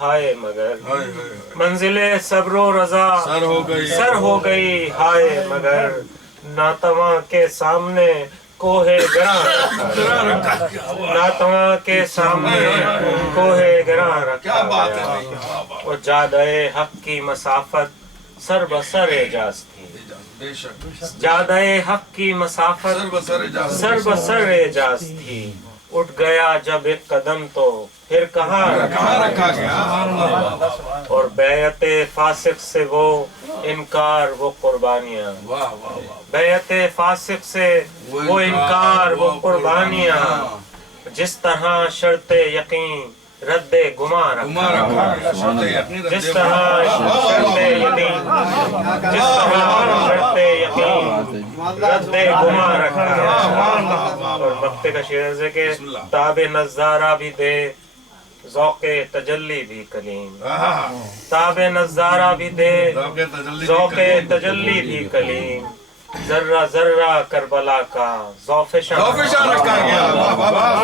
ہائے مگر ہائے ہائے ہائے منزل صبر و رضا سر ہو گئی ہائے مگر ناتواں کے سامنے کوہ گراں رکھا ناتواں کے سامنے کوہ گراں کیا رکھا بات ہے گیا بھائی، واہ واہ، اور جادۂ حق کی مسافت سر بسر اعجاز تھی بے شک جادۂ حق کی مسافت سر بسر اجازت سر بسر اعجاز تھی اٹھ گیا جب ایک قدم تو پھر کہاں کہاں رکھا گیا؟ اور بیعت فاسق سے وہ انکار وہ قربانیاں واہ واہ واہ، بیعت فاسق سے وہ انکار وہ قربانیاں جس طرح شرط یقین رد گماں گما رکھا رکھا گیا، شرط یقین رکھ جس دے، طرح شرط یقین جس طرح شرط یقین رد گماں رکھا اور مقتے کا شعر ہے کہ تاب نظارہ بھی دے ذوق تجلی بھی کلیم تاب نظارہ بھی دے ذوق تجلی بھی کلیم ذرہ ذرہ کربلا کا ذوفشاں آفیشان رکھا گیا، واہ واہ واہ،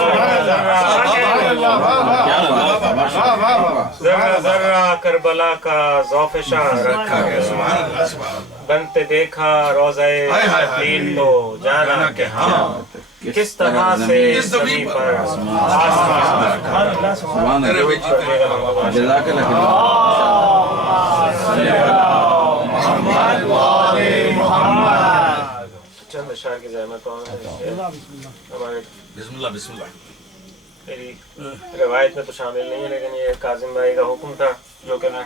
ذرہ ذرہ کربلا کا ذوفشاں رکھا سبحان گیا اللہ، سبحان اللہ، بنتے دیکھا روزہ دین تو جانا کہ ہاں کس طرح سے زمین پر آسمان رکھا میرے بھائی جی، جزاک اللہ چند اشعار کی زحمت ہمارے بسم اللہ بسم اللہ، میری روایت میں تو شامل نہیں ہے لیکن یہ کاظم بھائی کا حکم تھا جو کہ میں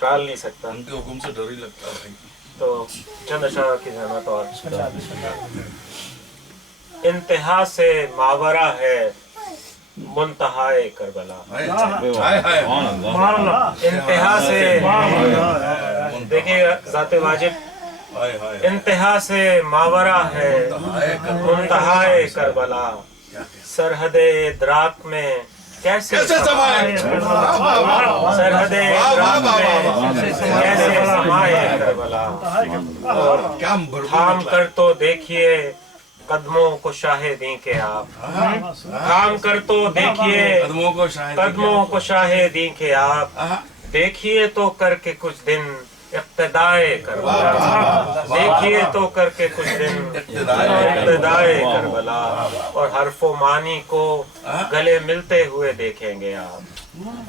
ٹال نہیں سکتا ان کے حکم سے ڈر ہی لگتا ہے بھائی، تو چند اشعار کی زحمت اور انتہا سے ماورا ہے منتہائے کربلا ہائے ہائے ہائے، انتہا سے دیکھیے ذات واجب ہائے ہائے، انتہا سے ماورا ہے منتہائے کربلا سرحد ادراک میں کیسے کیسے سمائے، سرحد ادراک میں کیسے سمائے کربلا اور کیا تھام کر تو دیکھیے قدموں کو شاہدیں کہ آپ تھام کر تو دیکھیے قدموں کو شاہد قدموں کو شاہدیں کہ آپ دیکھیے تو کر کے کچھ دن اقتدائے کربلا دیکھیے تو کر کے کچھ دن اقتدائے کربلا اور حرف و معنی کو گلے ملتے ہوئے دیکھیں گے آپ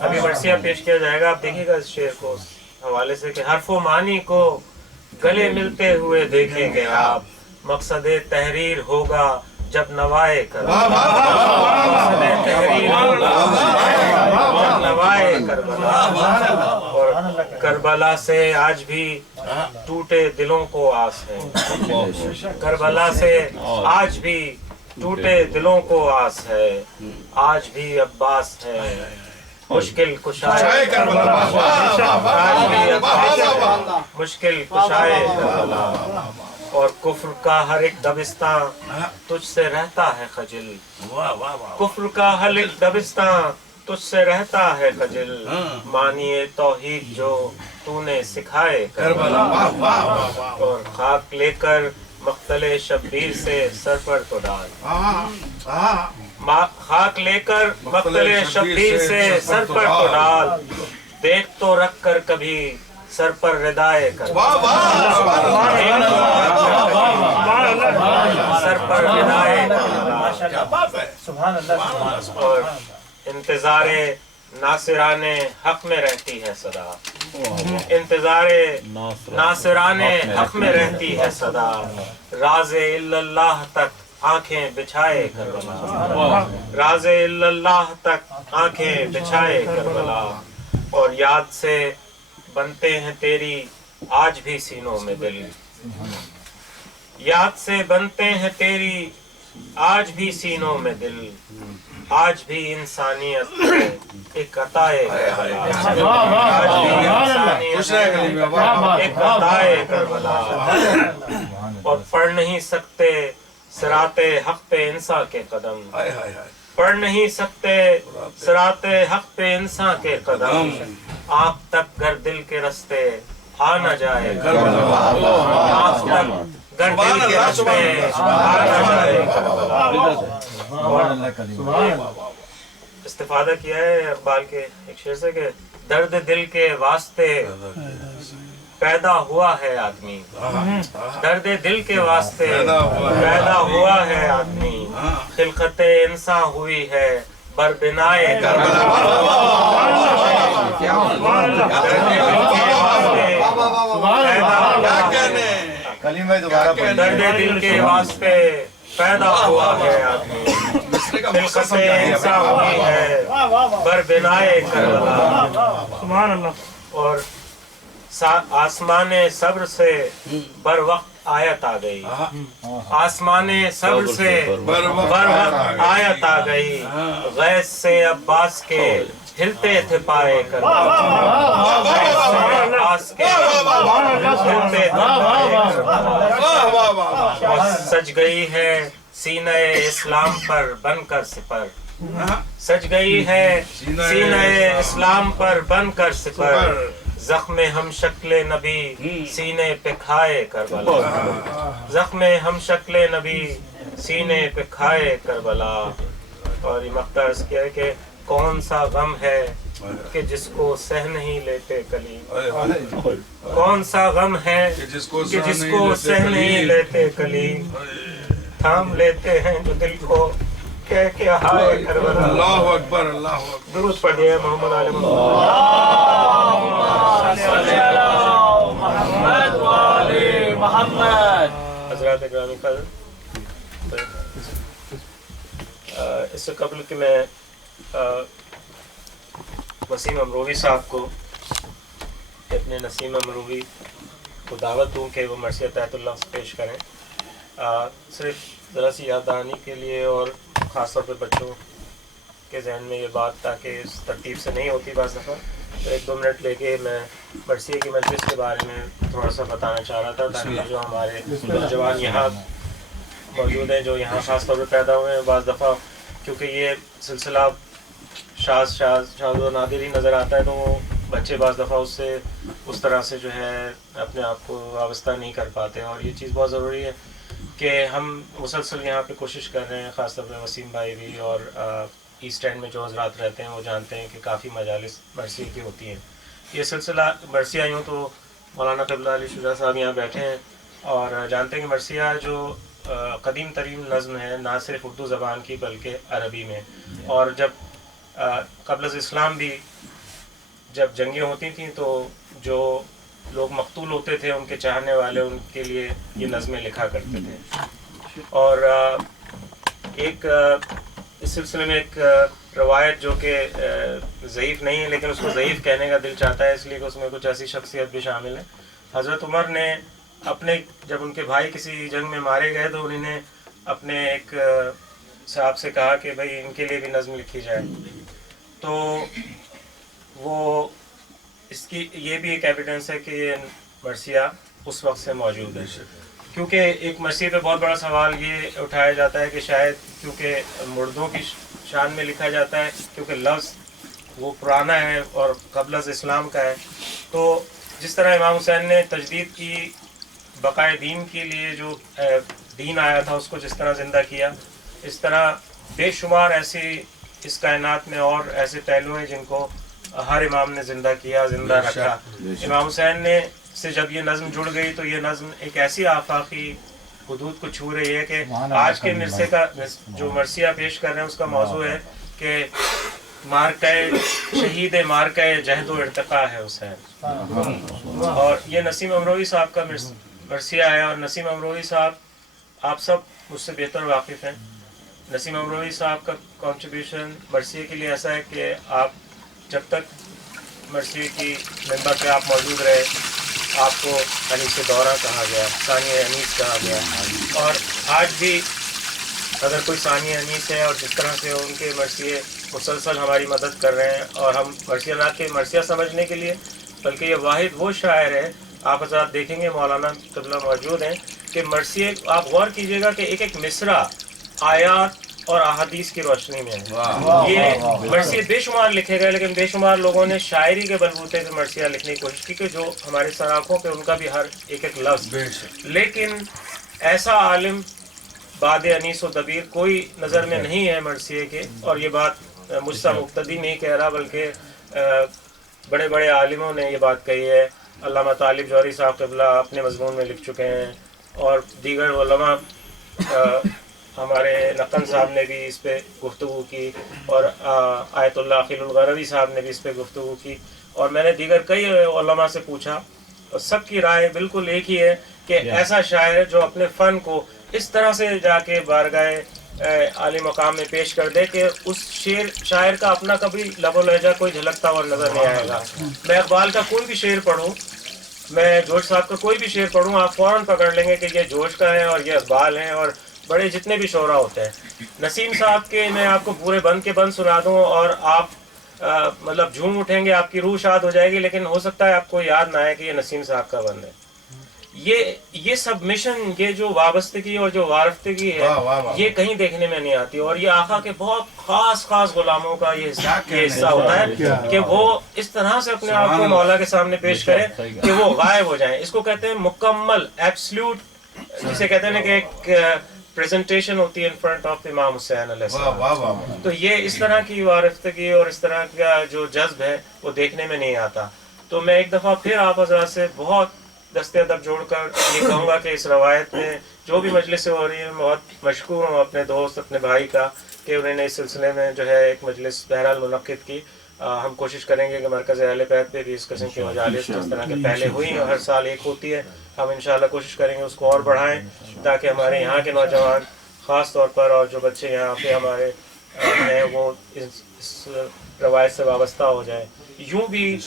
ابھی مرثیہ پیش کیا جائے گا آپ دیکھیے گا اس شعر کو اس حوالے سے کہ حرف و معنی کو گلے ملتے ہوئے دیکھیں گے آپ مقصد تحریر ہوگا جب نوائے کربلا مقصد تحریر ہوگا جب نوائے کربلا اور کربلا سے آج بھی ٹوٹے دلوں کو آس ہے کربلا سے آج بھی ٹوٹے دلوں کو آس ہے آج بھی عباس ہے مشکل کشائے کربلا آج بھی عباس ہے مشکل کشائے کربلا اور کفر کا ہر ایک دبستان تجھ سے رہتا ہے خجل کفر کا ہر ایک دبستان تجھ سے رہتا ہے خجل مانیے توحید جو تو نے سکھائے کربلا اور خاک لے کر مقتل شبیر سے سر پر تو ڈال خاک لے کر مقتل شبیر سے سر پر تو ڈال دیکھ تو رکھ کر کبھی سر پر ردائے کربلا سر پر ردائے کربلا اور انتظار ناصران حق میں رہتی ہے صدا انتظار ناصران حق میں رہتی ہے صدا راز اللہ تک آنکھیں بچھائے کربلا راز اللہ تک آنکھیں بچھائے کربلا اور یاد سے بنتے ہیں تیری آج بھی سینوں میں دل یاد سے بنتے ہیں تیری آج بھی سینوں میں دل آج بھی انسانیت ایک عطائے کربلا آج بھی انسانیت ایک عطائے کربلا اور پڑھ نہیں سکتے صراط حق پہ انسان کے قدم پڑھ نہیں سکتے صراط حق پہ انسان کے قدم آنکھ تک گر دل کے رستے آ نہ جائے آنکھ تک گر دل کے رستے آ نہ جائے استفادہ کیا ہے اقبال کے ایک شعر سے کہ درد دل کے واسطے پیدا ہوا ہے آدمی، درد دل کے واسطے پیدا ہوا ہے آدمی، خلقت انسان ہوئی ہے بر بنائے کربلا، درد دل کے واسطے پیدا ہوا ہے آدمی، خلقت انسان ہوئی ہے بر بنائے کربلا، سبحان اللہ. اور آسمان صبر سے بر وقت آیت آ گئی، آسمان صبر سے بر وقت آیت آ گئی، غیث سے عباس کے ہلتے تھے پائے کربلا، غیث سے عباس کے ہلتے تھے پائے کربلا، اور سج گئی ہے سینہ اسلام پر بن کر سپر، سج گئی ہے سینہ اسلام پر بن کر سپر، زخم ہم شکل نبی سینے پہ کھائے کربلا، زخم ہم شکل نبی سینے پہ کھائے کربلا. اور یہ مقطع عرض کیا ہے کہ کون سا غم ہے کہ جس کو سہ نہیں لیتے کلیم، کون سا غم ہے کہ جس کو سہ نہیں لیتے کلیم، تھام لیتے ہیں جو دل کو کہہ کے ہائے کربلا. اللہ اکبر، اللہ اکبر. درود پڑھیے محمد علی محمد. حضرات گرامی قدر، اس سے قبل کہ میں وسیم امروی صاحب کو، اپنے نسیم امروی کو دعوت دوں کہ وہ مرثیہ تحت اللہ سے پیش کریں، صرف ذرا سی یاد دہانی کے لیے، اور خاص طور پہ بچوں کے ذہن میں یہ بات تاکہ اس ترتیب سے نہیں ہوتی بعض دفعہ، تو 1-2 منٹ لے کے میں مرثیہ کی مجلس کے بارے میں تھوڑا سا بتانا چاہ رہا تھا، تاکہ جو ہمارے نوجوان یہاں موجود ہیں، جو یہاں خاص طور پہ پیدا ہوئے ہیں، بعض دفعہ کیونکہ یہ سلسلہ شاذ و نادر ہی نظر آتا ہے، تو وہ بچے بعض دفعہ اس سے اس طرح سے جو ہے اپنے آپ کو وابستہ نہیں کر پاتے، اور یہ چیز بہت ضروری ہے کہ ہم مسلسل یہاں پہ کوشش کر رہے ہیں، خاص طور پہ وسیم بھائی بھی، اور ایسٹ اینڈ میں جو حضرات رہتے ہیں وہ جانتے ہیں کہ کافی مجالس مرثیہ کی ہوتی ہیں. یہ سلسلہ مرثیہ یوں تو مولانا قبلہ علی شجاع صاحب یہاں بیٹھے ہیں اور جانتے ہیں کہ مرثیہ جو قدیم ترین نظم ہے، نہ صرف اردو زبان کی بلکہ عربی میں، اور جب قبل از اسلام بھی جب جنگیں ہوتی تھیں تو جو لوگ مقتول ہوتے تھے، ان کے چاہنے والے ان کے لیے یہ نظمیں لکھا کرتے تھے. اور ایک اس سلسلے میں ایک روایت جو کہ ضعیف نہیں ہے لیکن اس کو ضعیف کہنے کا دل چاہتا ہے، اس لیے کہ اس میں کچھ ایسی شخصیت بھی شامل ہے. حضرت عمر نے اپنے جب ان کے بھائی کسی جنگ میں مارے گئے تو انہوں نے اپنے ایک صاحب سے کہا کہ بھائی ان کے لیے بھی نظم لکھی جائے، تو وہ اس کی یہ بھی ایک ایویڈنس ہے کہ یہ مرثیہ اس وقت سے موجود ہے. کیونکہ ایک مرثیہ پہ بہت بڑا سوال یہ اٹھایا جاتا ہے کہ شاید کیونکہ مردوں کی شان میں لکھا جاتا ہے، کیونکہ لفظ وہ پرانا ہے اور قبل از اسلام کا ہے، تو جس طرح امام حسین نے تجدید کی، بقائے دین کے لیے جو دین آیا تھا اس کو جس طرح زندہ کیا، اس طرح بے شمار ایسی اس کائنات میں اور ایسے پہلو ہیں جن کو ہر امام نے زندہ کیا، زندہ رکھا. امام حسین نے سے جب یہ نظم جڑ گئی تو یہ نظم ایک ایسی آفاقی حدود کو چھو رہی ہے کہ آج کے مرثے کا جو مرثیہ پیش کر رہے ہیں اس کا موضوع ہے کہ مارکہ شہید مارکہ جہد و ارتقاء ہے حسین. اور یہ نسیم امروی صاحب کا مرثیہ ہے، اور نسیم امروی صاحب آپ سب مجھ سے بہتر واقف ہیں. نسیم امروی صاحب کا کنٹریبیوشن مرثیہ کے لیے ایسا ہے کہ آپ جب تک مرثیہ کی ممبر پہ آپ موجود رہے، آپ کو انیس دورہ کہا گیا، ثانی انیس کہا گیا، اور آج بھی اگر کوئی ثانی انیس ہے اور جس طرح سے ان کے مرثیے مسلسل ہماری مدد کر رہے ہیں، اور ہم مرثیہ نہ کہ مرثیہ سمجھنے کے لیے بلکہ یہ واحد وہ شاعر ہے، آپ حضرات دیکھیں گے مولانا قبلہ موجود ہیں کہ مرثیے آپ غور کیجئے گا کہ ایک ایک مصرع آیات اور احادیث کی روشنی میں ہے. یہ مرثیے بے شمار لکھے گئے لیکن بے شمار لوگوں نے شاعری کے بلبوتے پہ مرثیہ لکھنے کی کوشش کی کہ جو ہمارے سراخوں پہ ان کا بھی ہر ایک ایک لفظ، لیکن ایسا عالم بعد انیس و دبیر کوئی نظر میں نہیں ہے مرثیے کے. اور یہ بات مجھ سے مقتدی نہیں کہہ رہا بلکہ بڑے بڑے عالموں نے یہ بات کہی ہے. علامہ طالب جوہری صاحب قبلہ اپنے مضمون میں لکھ چکے ہیں، اور دیگر علماء ہمارے لقن صاحب نے بھی اس پہ گفتگو کی، اور آیت اللہ خلیل الغروی صاحب نے بھی اس پہ گفتگو کی، اور میں نے دیگر کئی علماء سے پوچھا، اور سب کی رائے بالکل ایک ہی ہے کہ ایسا شاعر جو اپنے فن کو اس طرح سے جا کے بارگاہ عالی مقام میں پیش کر دے کہ اس شاعر کا اپنا کبھی لب و لہجہ کوئی جھلکتا ہوا نظر نہیں آئے گا. میں اقبال کا کوئی بھی شعر پڑھوں، میں جوش صاحب کا کوئی بھی شعر پڑھوں، آپ فوراً پکڑ لیں گے کہ یہ جوش کا ہے اور یہ اقبال ہیں، اور بڑے جتنے بھی شعراء ہوتے ہیں. نسیم صاحب کے میں آپ کو پورے بند کے بند سنا دوں اور آپ مطلب جھوم اٹھیں گے، آپ کی روح شاد ہو جائے گی، لیکن ہو سکتا ہے آپ کو یاد نہ آئے کہ یہ نسیم صاحب کا بند ہے. یہ سب مشن، یہ جو وابستگی اور جو وارفتگی ہے، یہ کہیں دیکھنے میں نہیں آتی، اور یہ آقا کے بہت خاص غلاموں کا یہ حصہ ہوتا ہے کہ وہ اس طرح سے اپنے آپ کو مولا کے سامنے پیش کریں کہ وہ غائب ہو جائیں. اس کو کہتے ہیں مکمل ایبسلیوٹ، جسے کہتے ہیں کہ ایک پریزنٹیشن ہوتی ہے ان فرنٹ آف امام حسین علیہ السلام. تو یہ اس طرح کی وارفتگی اور اس طرح کا جو جذب ہے وہ دیکھنے میں نہیں آتا. تو میں ایک دفعہ پھر آپ حضرات سے بہت دستے ادب جوڑ کر یہ کہوں گا کہ اس روایت میں جو بھی مجلسیں ہو رہی ہیں، بہت مشکور ہوں اپنے دوست اپنے بھائی کا کہ انہوں نے اس سلسلے میں جو ہے ایک مجلس بہرحال منعقد کی. ہم کوشش کریں گے کہ مرکز اہل بیت پہ بھی اس قسم کی مجالس جس طرح کے پہلے ہوئی ہیں، ہر سال ایک ہوتی ہے، ہم انشاءاللہ کوشش کریں گے اس کو اور بڑھائیں تاکہ ہمارے یہاں کے نوجوان خاص طور پر اور جو بچے یہاں پہ ہمارے ہیں وہ اس روایت سے وابستہ ہو جائیں. یوں بھی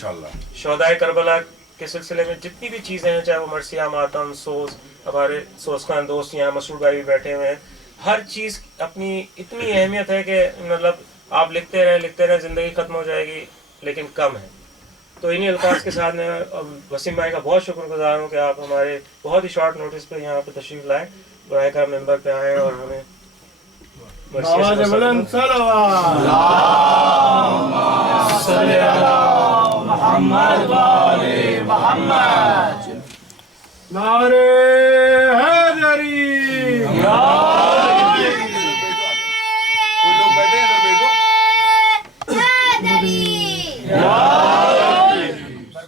شہدائے کربلا کے سلسلے میں جتنی بھی چیزیں ہیں، چاہے وہ مرثیہ، ماتم، سوز، ہمارے سوز خان دوست یہاں مسعود بھائی بھی بیٹھے ہوئے ہیں، ہر چیز اپنی اتنی اہمیت ہے کہ مطلب آپ لکھتے رہیں زندگی ختم ہو جائے گی لیکن کم ہے. تو انہی الفاظ کے ساتھ میں وسیم بھائی کا بہت شکر گزار ہوں کہ آپ ہمارے بہت ہی شارٹ نوٹس پہ یہاں پہ تشریف لائیں، براہ کرم ممبر پہ آئیں اور ہمیں نعرے حیدری. کوئی لوگ بیٹھے ہیں ادھر بھیجو.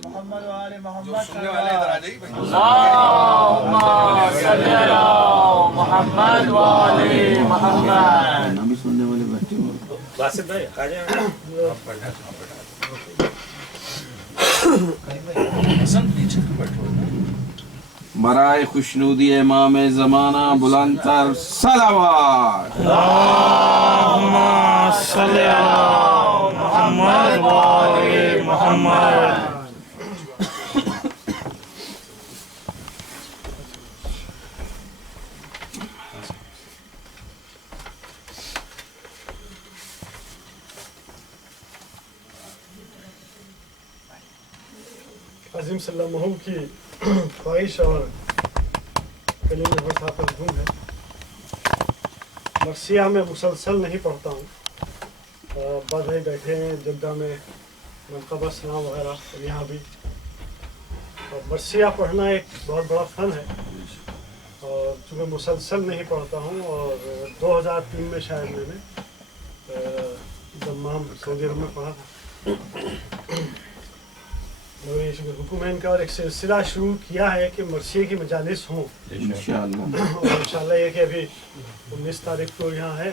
محمد وآل محمد جو سننے والے ادھر آ جائیے. محمد وآل محمد. نبی سننے والے بیٹھے ہوئے. باسط بھائی آ جائیں. برائے خوشنودی امام زمانہ بلند تر صلوات. اللہم صلی علی محمد وآل محمد. عظیم صلی اللہ علیہ وسلم کی خواہش اور کلیم احمد صاحب کا مضمون ہے. مرثیہ میں مسلسل نہیں پڑھتا ہوں، بعض بھائی بیٹھے ہیں جدہ میں منقبہ سلام وغیرہ، اور یہاں بھی. اور مرثیہ پڑھنا ایک بہت بڑا فن ہے، اور چونکہ مسلسل نہیں پڑھتا ہوں، اور 2003 میں شاید میں نے دمام سعودی عرب میں پڑھا تھا. حکومت کا اور ایک سلسلہ شروع کیا ہے کہ مرثیے کی مجالس ہوں انشاءاللہ. اور انشاءاللہ یہ کہ ابھی 19 تاریخ کو یہاں ہے،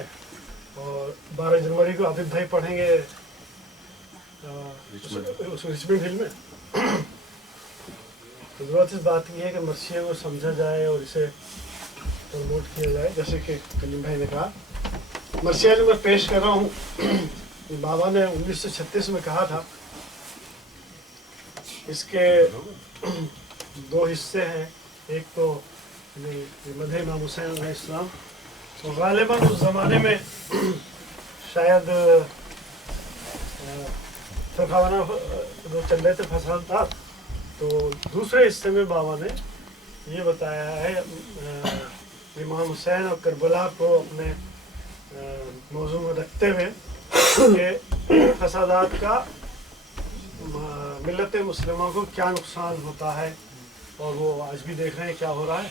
اور 12 جنوری کو عابد بھائی پڑھیں گے رچمنڈ ہل میں. تو ضرورت اس بات کی ہے کہ مرثیے کو سمجھا جائے اور اسے پروموٹ کیا جائے. جیسے کہ کلیم بھائی نے کہا، مرثیہ جو میں پیش کر رہا ہوں، بابا نے 1936 میں کہا تھا. اس کے 2 حصے ہیں. ایک تو مدح امام حسین علیہ السلام، تو غالباً اس زمانے میں شاید فرقانہ جو چل رہے تھے فسادات، تو دوسرے حصے میں بابا نے یہ بتایا ہے امام حسین اور کربلا کو اپنے موضوع میں رکھتے ہوئے کہ فسادات کا ملت مسلمہ کو کیا نقصان ہوتا ہے، اور وہ آج بھی دیکھ رہے ہیں کیا ہو رہا ہے.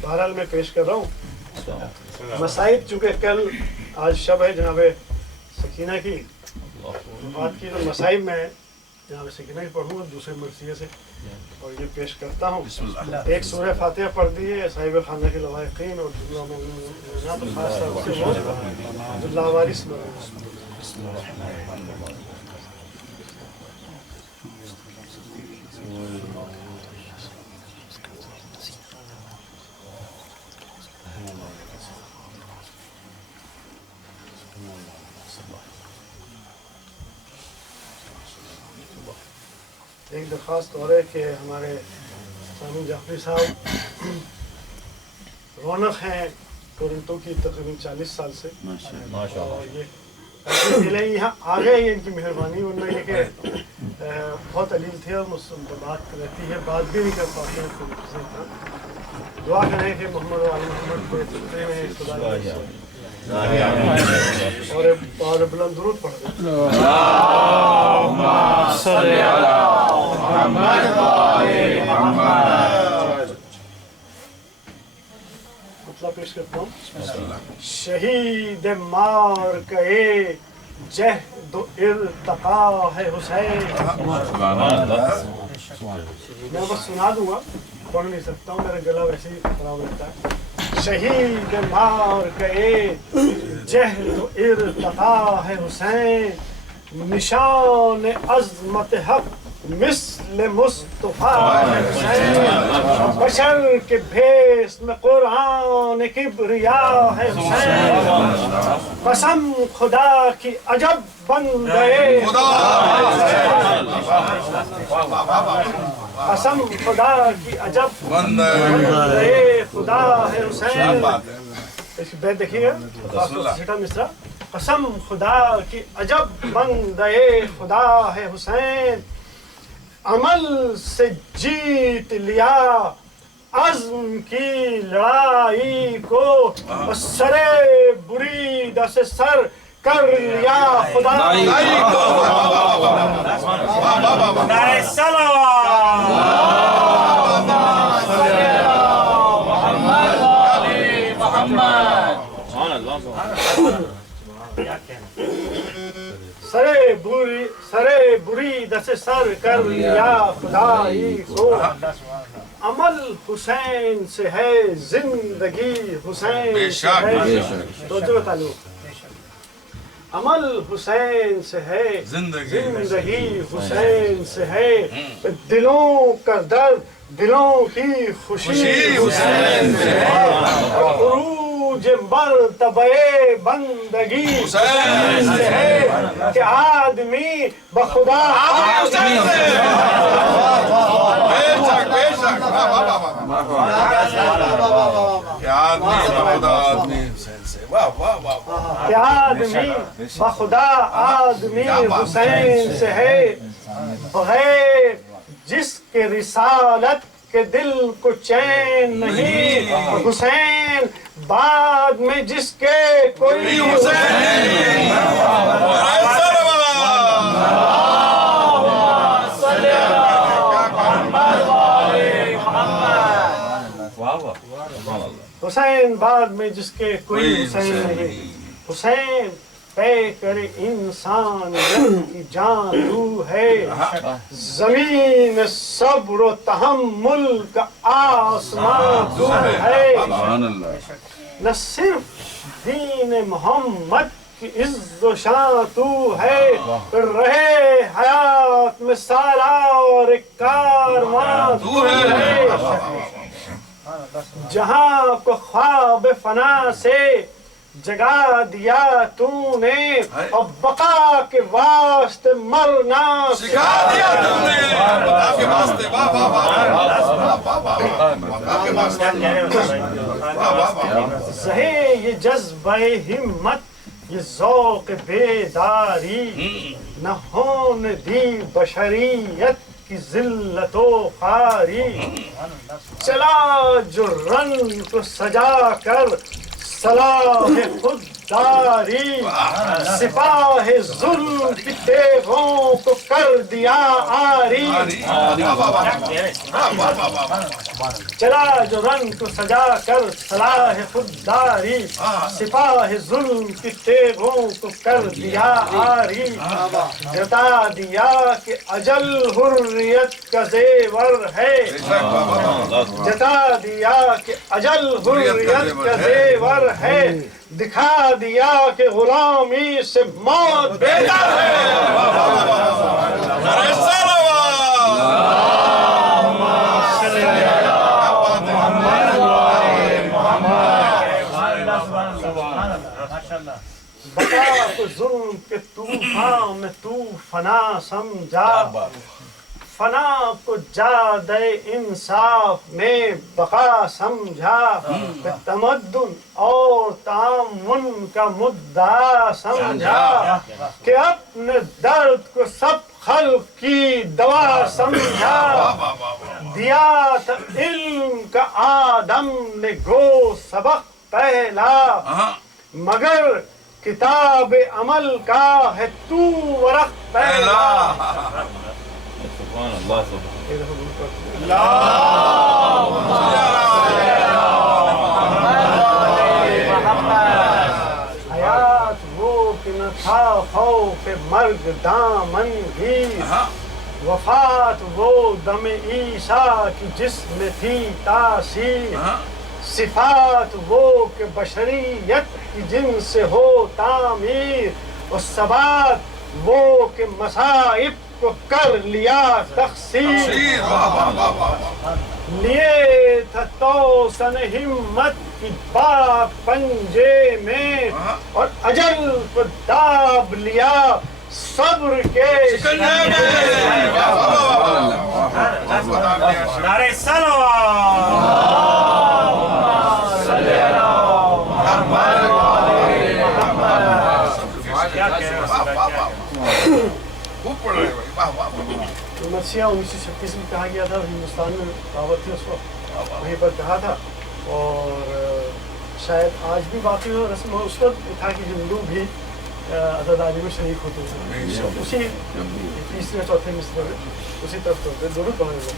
بہرحال میں پیش کر رہا ہوں مسائل، چونکہ کل آج شب ہے جناب سکینہ کی، بات کی تو مسائب میں یہاں سے گنا ہی پڑھوں گا دوسرے مرثیے سے اور یہ پیش کرتا ہوں. ایک سورہ فاتحہ پڑھ دی ہے صاحب خانہ کے لوائقین اور خاص طور سے وہ جو لاوارث لوگ ہیں. ایک درخواست اور ہے کہ ہمارے سامع جعفری صاحب رونق ہیں ٹورنٹو کی تقریباً 40 سال سے اور یہ ضلع یہاں آ گئے یہ ان کی مہربانی. ورنہ یہ کہ بہت علیل تھے اور مجھ سے بات رہتی ہے بات بھی نہیں کر پاتے ہیں. دعا کریں کہ محمد وآل محمد کے خطے میں خدا اور بلند درود پڑھ دیں. مطلب پیش کرتا ہوں. شہید مار کے جہد و ارتقا ہے حسین. میں بس سنا دوں گا پڑھ نہیں سکتا ہوں میرا گلا ویسے ہی خراب رہتا ہے. شہید مار کے جہد و ارتقا ہے حسین نشان عظمت حق مثل مصطفیٰ ہے حسین. بشر کے بھیس میں قرآن کبریا ہے حسین. قسم خدا کی عجب بندے قسم خدا کی عجب بندے خدا ہے حسین. اس کی بیت دیکھیے گا چھٹا مصرع. قسم خدا کی عجب بندے خدا ہے حسین عمل سے جیت لیا عزم کی لڑائی کو سر بریدہ سے سر کر لیا خدا. نعرہ سرے بریدہ سے سر کر لیا خدائی کو. عمل حسین سے ہے زندگی حسین سے ہے. توجہ تعلق عمل حسین سے ہے زندگی حسین سے ہے. دلوں کا درد دلوں کی خوشی حسین سے ہے. عروج مرتبہ بندگی حسین سے ہے کہ آدمی بخدا آدمی بخدا آدمی حسین سے ہے. بغیر جس کے رسالت کے دل کو چین نہیں حسین بعد میں جس کے کوئی حسین نہیں. حسین بعد میں جس کے کوئی حسین نہیں. حسین پے کرے انسان کی جان تو ہے. زمین صبر و تحمل کا آسمان تو ہے. نہ صرف دین محمد کی عز و شان تو ہے پھر رہے حیات میں سالار کارواں تو ہے. جہاں کو خواب فنا سے جگا دیا تو نے اور بقا کے واسطے مرنا سکھا دیا تو نے. زہے یہ جذبہ ہمت یہ ذوق بیداری نہ ہونے دی بشریت کی ذلت و خواری. چلا جو رنگ کو سجا کر صلاح خود خودداری سپاہ ظلم کی تیغوں کو کر دیا آری چلا جو رنگ کو سجا کر صلاح خودداری سپاہ ظلم کی تیغوں کو کر دیا آری جتا دیا کہ اجل حریت کا زیور ہے جتا دیا کہ اجل حریت کا زیور ہے دکھا دیا کہ غلامی سے موت بہتر ہے بتا تو ظلم کے طوفان میں تو فنا سمجھا فنا کو جاد انصاف میں بقا سمجھا کہ تمدن اور تعاون کا مدعا سمجھا کہ اپنے درد کو سب خلق کی دوا سمجھا دیا تھا علم کا آدم نے گو سبق پہلا مگر کتاب عمل کا ہے تو ورق پہلا حیات وہ کہ نہ تھا خوف مرگ دامن بھی وفات وہ دم عیسیٰ کی جس میں تھی تاثیر صفات وہ کہ بشریت کی جن سے ہو تعمیر اور ثبات وہ کہ مصائب کو کر لیا تقسیم لیے تھا توسن ہمت کی باپ پنجے میں اور اجل کو داب لیا صبر کے نعرہ صلوات مرثیہ 1936 میں کہا گیا تھا ہندوستان میں دعوت تھی اس وقت وہیں پر کہا تھا اور شاید آج بھی باقی رسم اس وقت تھا کہ ہندو بھی عزاداری میں شریک ہوتے ہیں اسی تیسرے چوتھے مصرے میں اسی طرف ہوتے ہیں ضرور پڑھیں گے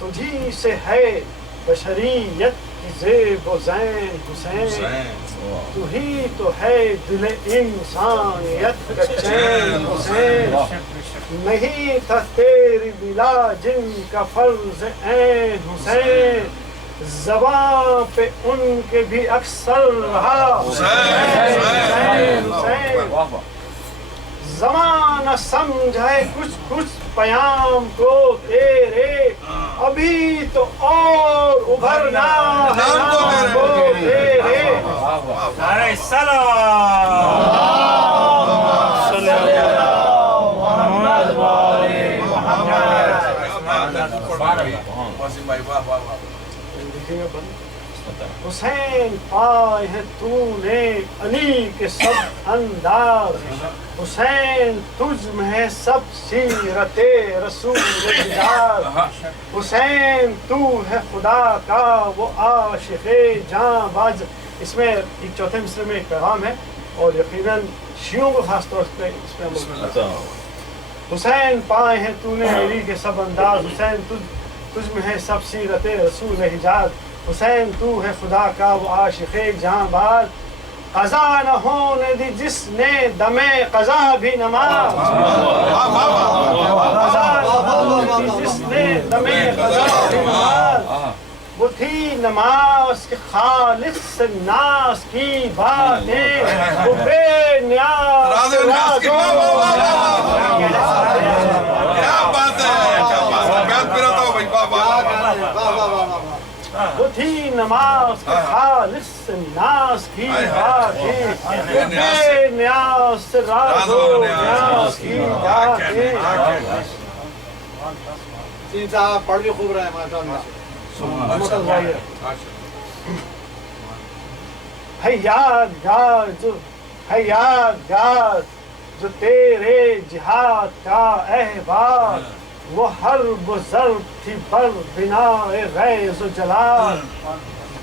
تجھی سے ہے بشریت کی زیب و زین حسین تو ہی تو ہے دل انسانیت کا چین حسین نہیں تھا تیری بلا جن کا فرض عین حسین زبان پہ ان کے بھی اکثر رہا حسین حسین زمانہ سمجھائے کچھ کچھ پیام کو تیرے ابھی تو اور ابھرنا ہے نام کو تیرے نعرہ صلوات حسین پائے ہے تو نے علی کے سب انداز حسین تجھ میں ہے سب سیرت رسول حجاز حسین تو ہے خدا کا وہ عاشق جاں باز اس میں ایک چوتھے مصرے میں ایک پیغام ہے اور یقیناً شیعوں کو خاص طور پہ اس پہ عمل کرنا حسین پائے ہیں تو نے علی کے سب انداز حسین تجھ میں ہے سب سیرت رسول حجاز حسین تو ہے خدا کا وہ عاشق جہاں باز قضا نہ ہونے دی جس نے دم قضا بھی نماز قضا نہ ہونے دی جس نے دم قضا بھی نماز وہ تھی نماز کے خالق سے ناز کی باتیں وہ بے نیاز سے رازوں وہ تھی نماز کے خالص سے ناز کی باتیں بے نیاز سے راز و نیاز کی باتیں سین صاحب پڑھ بھی خوب رہے ہیں ماشاءاللہ ہے یادگار جو تیرے جہاد کا احوال وہ حرب و ضرب تھی بر بنا غیظ و جلال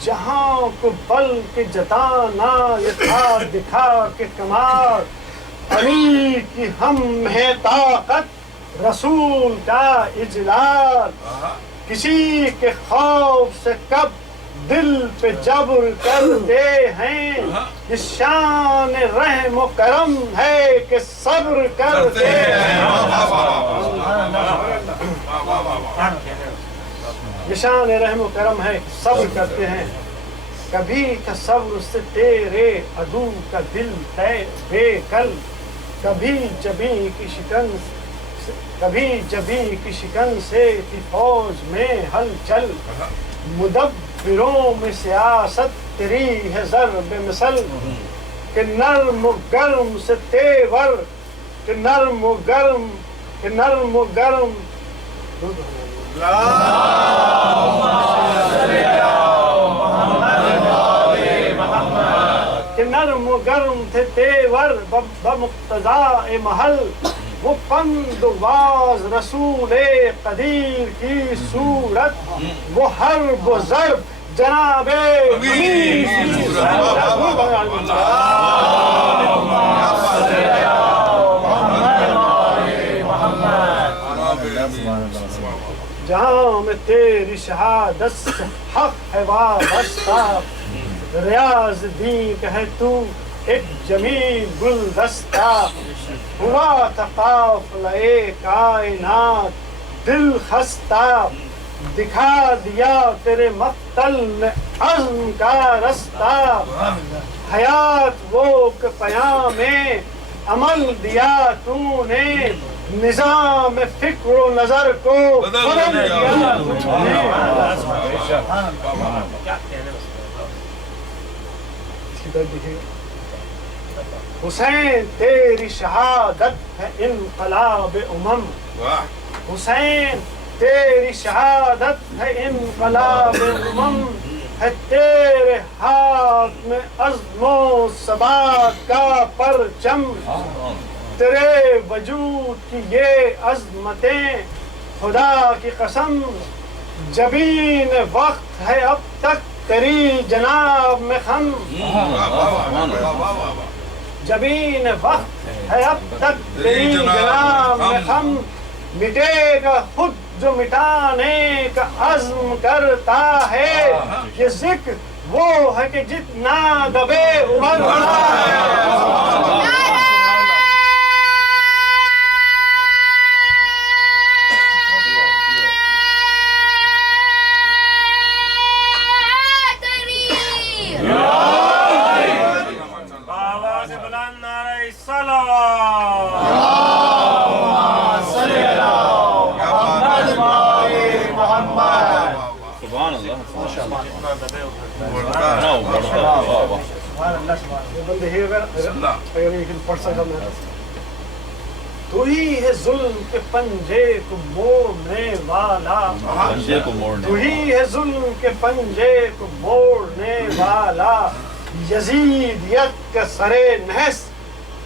جہاں کو بل کے جتانا یہ تھا دکھا کے کمال علی کی ہم ہے طاقت رسول کا اجلال کسی کے خوف سے کب دل پہ جبر کرتے ہیں یہ شان رحم و کرم ہے کہ صبر کرتے ہیں یہ شان رحم و کرم ہے کہ صبر کرتے ہیں کبھی کا صبر سے تیرے عدو کا دل ہے بے کل کبھی جبیں کی شکن سے تھی فوج میں ہلچل مدبروں میں سیاست تیری ہے ضرب مثل کہ نرم و گرم سے تیور کہ نرم و گرم کہ نرم و گرم تھے تیور بمقتضاء محل وہ پند باز رسول قدیر کی صورت وہ حرب و ضرب جناب امیر کی جہاں میں تیری شہادت سے حق ہے وابستہ ریاض دین کہے تو ایک جمیل گلدستہ ہوا تھا قافلہ کائنات دل خستہ دکھا دیا تیرے مقتل میں عزم کا رستہ حیات وہ کہ پیام عمل دیا تو نے نظام فکر و نظر کو بدل دیا تو نے حسین تیری شہادت ہے انقلاب امم حسین تیری شہادت ہے انقلاب امم ہے تیرے ہاتھ میں عزم و ثبات کا پرچم تیرے وجود کی یہ عظمتیں خدا کی قسم جبین وقت ہے اب تک تیری جناب میں خم جبین وقت ہے اب تک تیری جناب میں خم مٹے گا خود جو مٹانے کا عزم کرتا ہے یہ ذکر وہ ہے کہ جتنا دبے ابھرتا ہے تو ہی ہے ظلم کے پنجے کو موڑنے والا تو ہی ہے ظلم کے پنجے کو موڑنے والا یزیدیت کا سرے نحس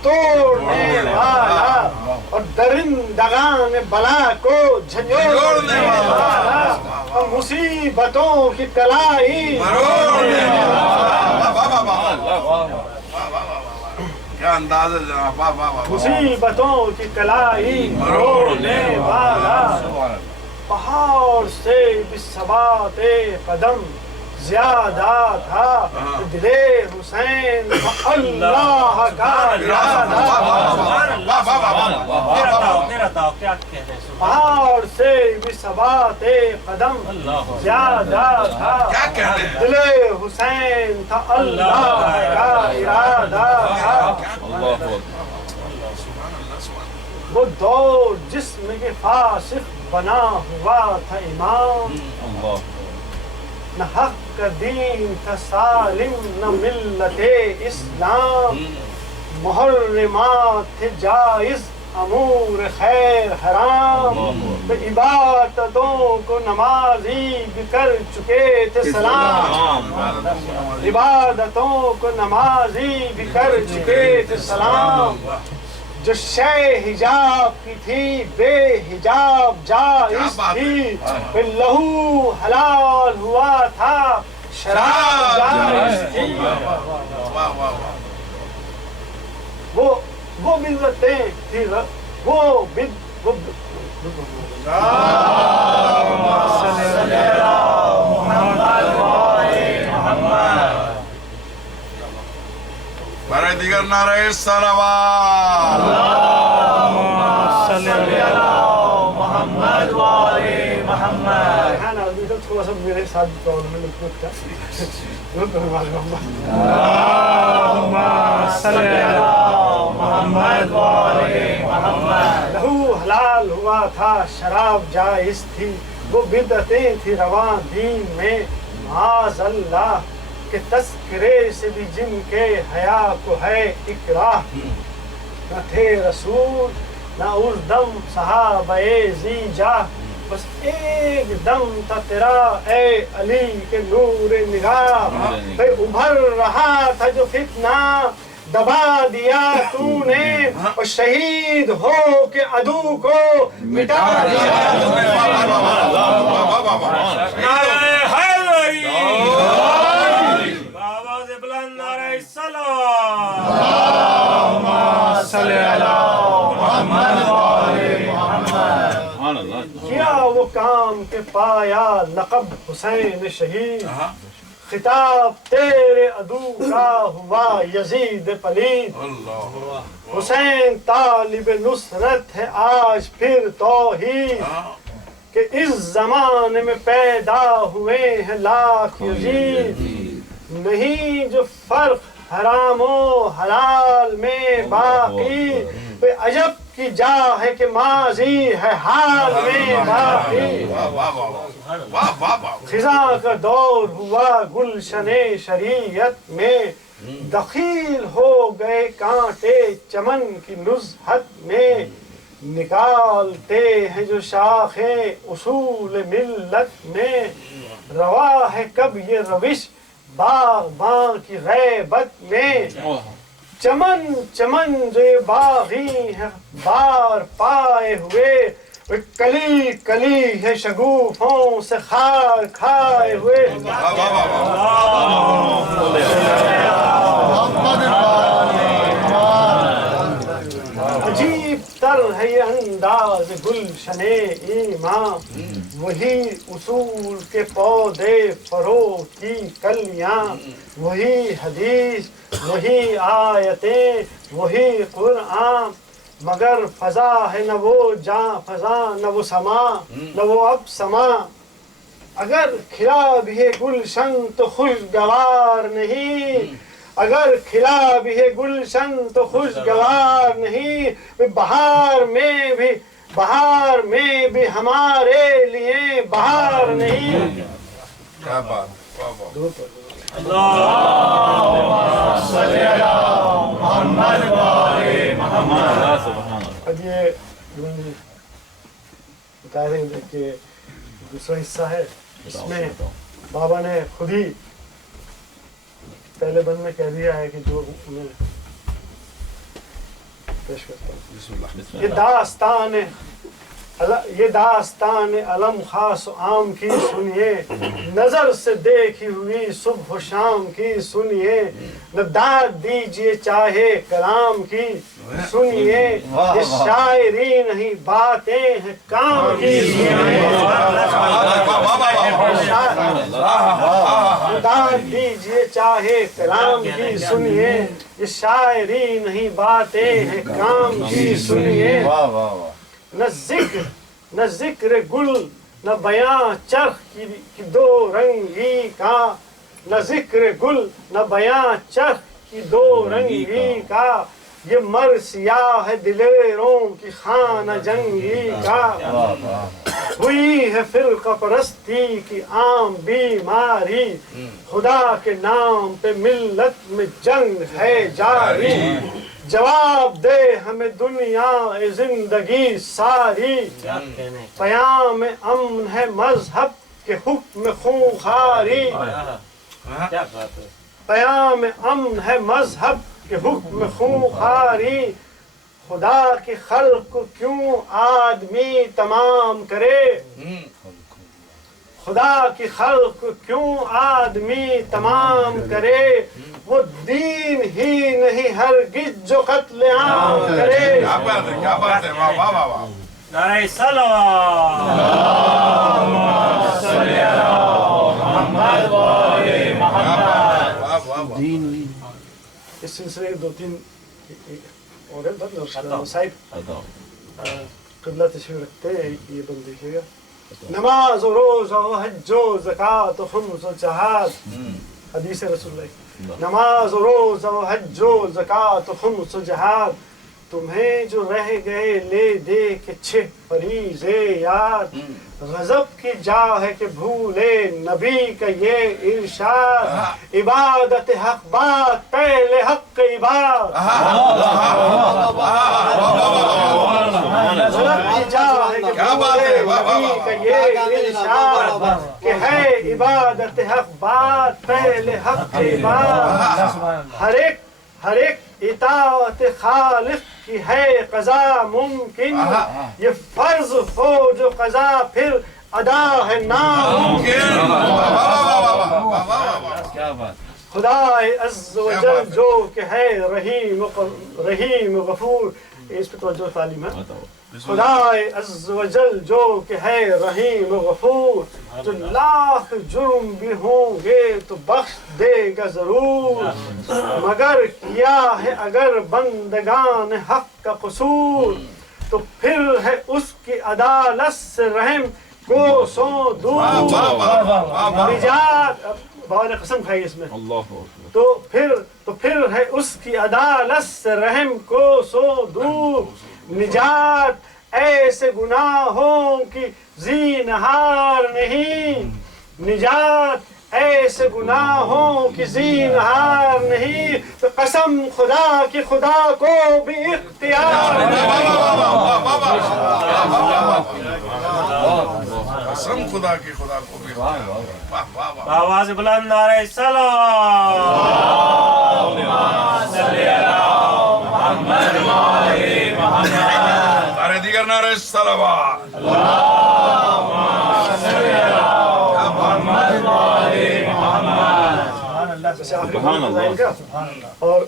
توڑنے والا اور درندگان بلا کو جھنجھوڑنے والا اور مصیبتوں کی کلائی مروڑنے والا کیا انداز ہے جناب مصیبتوں کی کلائی مروڑنے والا پہاڑ سے بھی ثبات قدم زیادہ تھا دل حسین اللہ کا ارادہ پہاڑ سے بھی ثبات قدم زیادہ تھا دل حسین تھا اللہ کا ارادہ تھا وہ دور جسم کے فاسق بنا ہوا تھا امام نہ حق کا دین تھا سالم نہ ملت اسلام محرمات تھے جائز امور خیر حرام عبادتوں کو نمازی بھی کر چکے تھے سلام عبادتوں کو نمازی بھی کر چکے تھے سلام جو شے حجاب کی تھی بے حجاب جائز تھی، پھر لہو حلال ہوا تھا شراب جائز تھی۔ وہ بدعتیں تھی، برائے دیگر نعرہ صلوات تھوڑا سا میرے ساتھ پرابلم ہے، لہو حلال ہوا تھا شراب جائز تھی، وہ بدعتیں تھی رواں دین میں معاذ اللہ، کہ تذکرے سے بھی جن کے حیا کو ہے اکراہ، نہ تھے رسول نہ اس دم صحابہ ذی جاہ، بس ایک دم تھا تیرا اے علی کے نور نگاہ، پھر ابھر رہا تھا جو فتنہ دبا دیا تو نے، اور شہید ہو کے عدو کو مٹا دیا۔ نعرہ حیدری، آواز بلند نعرہ صلوات، کیا وہ کام کے پایا لقب حسین شہید، خطاب تیرے عدو کا ہوا یزید پلید، حسین طالب نصرت ہے آج پھر توحید، کہ اس زمانے میں پیدا ہوئے ہیں لاکھ یزید، نہیں جو فرق حرام و حلال میں باقی، بے عجب کی جا ہے کہ ماضی ہے حال میں باقی، خزاں کا دور ہوا گلشن شریعت میں، دخیل ہو گئے کانٹے چمن کی نزہت میں، نکالتے ہیں جو شاخیں اصول ملت میں، روا ہے کب یہ روش باغباں کی غیبت میں، چمن چمن جو یہ باغی ہے بار پائے ہوئے، کلی کلی ہے شگوفوں سے خار کھائے ہوئے۔ عجیب تر ہے یہ انداز گلشن ایمان، وہی اصول کے پودے فروغ کی کلیاں، وہی حدیث وہی آیتیں وہی قرآن، مگر فضا ہے نہ وہ جاں فضا نہ وہ سما نہ وہ اب سما، اگر کھلا بھی ہے گلشن تو خوشگوار نہیں، اگر کھلا بھی ہے گلشن تو خوشگوار نہیں، بہار میں بھی ہمارے لیے بہار نہیں۔ کیا بات، اب یہ بتا رہے ہیں کہ دوسرا حصہ ہے، اس میں بابا نے خود ہی پہلے بند میں کہہ دیا ہے کہ جو میں پیش کرتا ہوں، یہ داستان علم خاص و عام کی سنیے، نظر سے دیکھی ہوئی صبح و شام کی سنیے، نہ داد دیجئے چاہے کلام کی سنیے، یہ شاعری نہیں باتیں ہیں کام کی سنیے، داد دیجئے چاہے کلام کی سنیے، یہ شاعری نہیں باتیں ہیں کام کی سنیے، نہ ذکر گل نہ بیاں چرخ کی دو رنگی کا، نہ ذکر گل نہ بیاں چرخ کی دو رنگی کا، یہ مر سیاہ ہے دلیروں کی خانہ جنگی کا، ہوئی ہے فرقہ پرستی کی عام بیماری، خدا کے نام پہ ملت میں جنگ ہے جاری، جواب دے ہمیں دنیا زندگی ساری، پیام امن ہے مذہب کے حکم خونخواری، پیام امن ہے مذہب کے حکم خونخواری، خدا کی خلق کو کیوں آدمی تمام کرے خدا کی خلق کو کیوں آدمی تمام کرے وہ دین ہی نہیں ہرگز جو قتل عام کرے کیا بات ہے واہ واہ واہ واہ نعرہ صلوات اس سلسلے دو تین اور صاحب قبلہ تشریف رکھتے ہیں یہ بند دیکھیے گا نماز و روزہ و حج و زکوٰۃ و خمس و جہاد حدیث رسول اللہ نماز و روزہ و حج و زکوٰۃ و خمس و جہاد تمہیں جو رہ گئے لے دے کے 6 فریضے یاد غضب کی جا ہے کہ بھولے نبی کا یہ ارشاد عبادت حق بات پہلے حق عباد غضب کی جا ہے کہ بھولے نبی کا یہ ارشاد کہ ہے عبادت حق بات پہلے حق عباد ہر ایک اطاعت خالق کی ہے قضا ممکن یہ فرض ہو جو قضا پھر ادا ہے ناممکن خدا عز و جل جو کہ ہے رحیم غفور اس پہ توجہ تعلیم ہے خدا عز و جل جو کہ ہے رحیم غفور جو لاکھ جرم بھی ہوں گے تو بخش دے گا ضرور مگر کیا ہے اگر بندگان حق کا قصور تو پھر ہے اس کی عدالت سے رحم کو سو دور نجات بہت قسم کھائی اس میں تو پھر ہے اس کی عدالت سے رحم کو سو دور نجات ایسے گناہوں کی زینہار نہیں نجات ایسے گناہوں کی زینہار نہیں تو قسم خدا کی خدا کو بھی اختیار قسم خدا کی خدا کو بھی آواز بلند نعرہ نعرہ دیگر نعرہ صلوات اور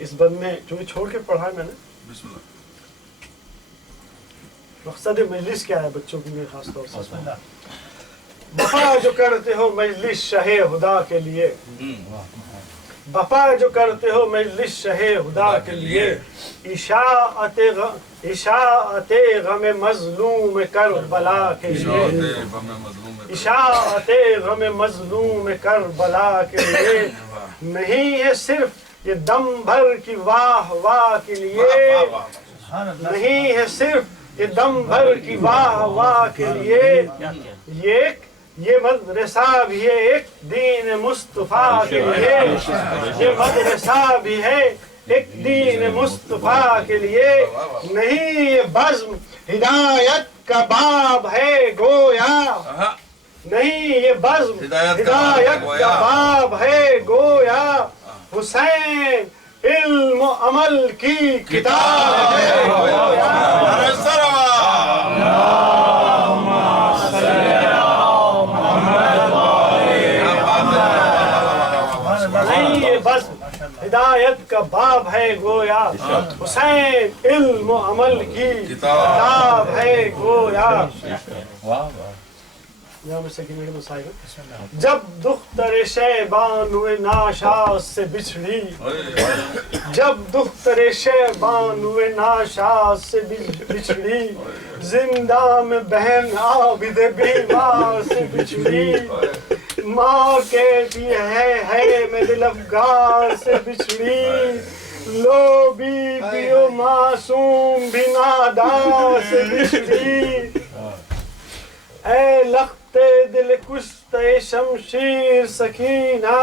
اس بند میں جو چھوڑ کے پڑھا ہے میں نے بسم اللہ مقصد مجلس کیا ہے بچوں کے لیے خاص طور سے بپا جو کرتے ہو مجلس شاہ خدا کے لیے بپا جو کرتے ہو مجلس شاہ خدا کے لیے اشاعت غم مظلوم کربلا کے لیے اشاعت غم مظلوم کربلا کے لیے نہیں ہے صرف یہ دم بھر کی واہ واہ کے لیے نہیں ہے صرف یہ دم بھر کی واہ واہ کے لیے یہ مدرسہ بھی ہے ایک دین مصطفیٰ کے لیے یہ مدرسہ بھی ہے ایک دین مصطفیٰ کے لیے نہیں یہ بزم ہدایت کا باب ہے گویا نہیں یہ بزم ہدایت کا باب ہے گویا حسین علم و عمل کی کتاب ہے نہیں یہ بس ہدایت کا باب ہے گویا حسین علم و عمل کی کتاب ہے گویا جب دختر شیبان ہوئے ناشاز سے بچھڑی جب دختر شیبان ہوئے ناشاز سے بچھڑی زندہ میں بہن عابد بیمار سے بچھڑی ماں کہتی ہے میں دل افغان سے بچھڑی لو بیو معصوم بھی نادان سے بچھڑی اے لخت دل کشتے شمشیر سکینہ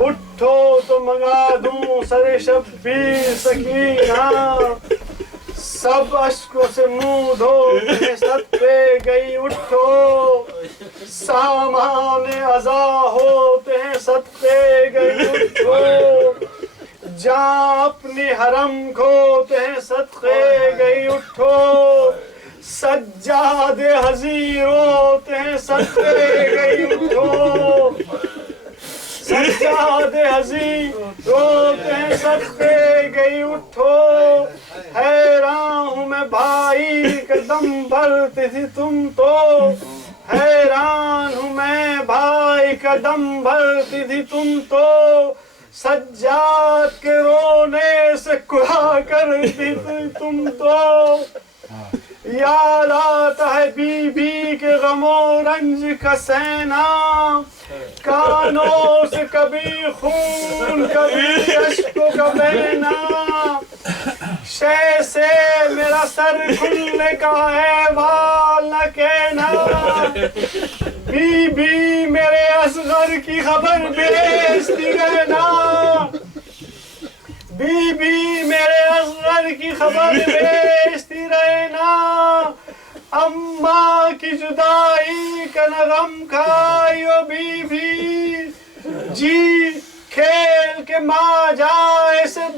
اٹھو تو منگا دوں سر شبیر سکینہ سب اشکوں سے منہ دھوتے سد پہ گئی اٹھو سامان عزا ہوتے ہیں سد پہ گئی اٹھو جہاں اپنی حرم کھوتے ہیں صدقے گئی اٹھو، سجاد حضیر ہوتے ہیں صدقے گئی اٹھو، سجاد حضیر روتے ہیں صدقے گئی اٹھو، حیران ہوں میں بھائی قدم بھرتی تھی تم تو، حیران ہوں میں بھائی قدم بھرتی تھی تم تو، سجاد کے رونے سے کھلا کرتی تھی تم تو، یاد آتا ہے بی بی کے غم و رنج کا سینہ، کانوں سے کبھی خون کبھی اشکوں کا بہنا، شے سے میرا سر کھلنے کا ہے وال نہ کہنا، بی بی میرے اصغر کی خبر بھیجتی رہنا، بی بی میرے اصغر کی خبر بھیجتی رہنا، اماں کی جدائی کا غم کھائیو بی بی، جی کھیل کے ماں جائے سے